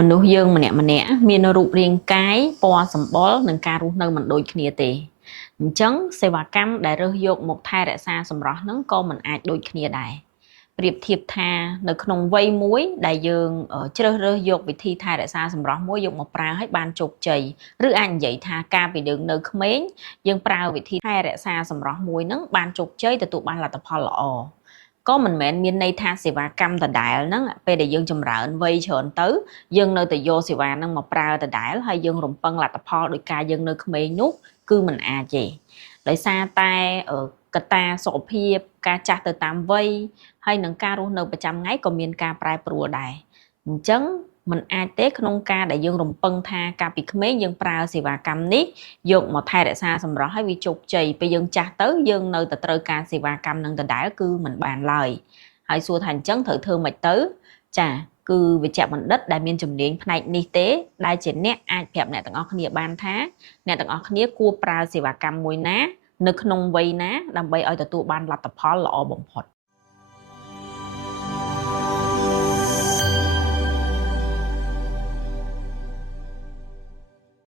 មនុស្សយើងម្នាក់មានរូបរាងកាយពណ៌សម្បុរនិងការរស់នៅមិនដូចគ្នាទេអញ្ចឹងសេវាកម្មដែលរើសយកមកថែរក្សាសម្រស់ហ្នឹងក៏មិនអាចដូចគ្នាដែរប្រៀបធៀបថានៅក្នុងវ័យមួយដែលយើងជ្រើសរើសយកវិធីថែរក្សាសម្រស់មួយយកមកប្រើឲ្យបានជោគជ័យឬអាចនិយាយថាការពីយើងនៅក្មេងយើងប្រើវិធីថែរក្សាសម្រស់មួយហ្នឹងបានជោគជ័យទទួលបានលទ្ធផលល្អក៏មិនមែនមានន័យថាសេវាកម្មដដែលហ្នឹងពេលដែលយើងចម្រើនវ័យច្រើនទៅយើងនៅតែយកសេវាហ្នឹងមកប្រើដដែលហើយយើងរំពឹងលទ្ធផលដោយការយើងនៅក្មេងនោះគឺមិនអាចទេដោយសារតែកត្តាសុខភាពការចាស់ទៅតាមវ័យហើយនឹងការរស់នៅប្រចាំថ្ងៃក៏មានការប្រែប្រួលដែរអញ្ចឹងมันអាចទេក្នុងការដែលយើងរំពឹងថាកាលពីក្មេងយើងប្រើសេវាកម្មនេះយកមកថែរក្សាសម្រស់ហើយវាជោគជ័យពេលយើងចាស់ទៅយើងនៅតែត្រូវការសេវាកម្មនឹងដដែលគឺមិនបានឡើយហើយសួរថាអញ្ចឹងត្រូវធ្វើម៉េចទៅចាគឺវិជ្ជបណ្ឌិតដែលមានជំនាញផ្នែកនេះទេដែលជាអ្នកអាចប្រាប់អ្នកទាំងអស់គ្នាបានថាអ្នកទាំងអស់គ្នាគួរប្រើសេវាកម្មមួយណានៅក្នុងវ័យណាដើម្បីឲ្យទទួលបានលទ្ធផលល្អបំផុត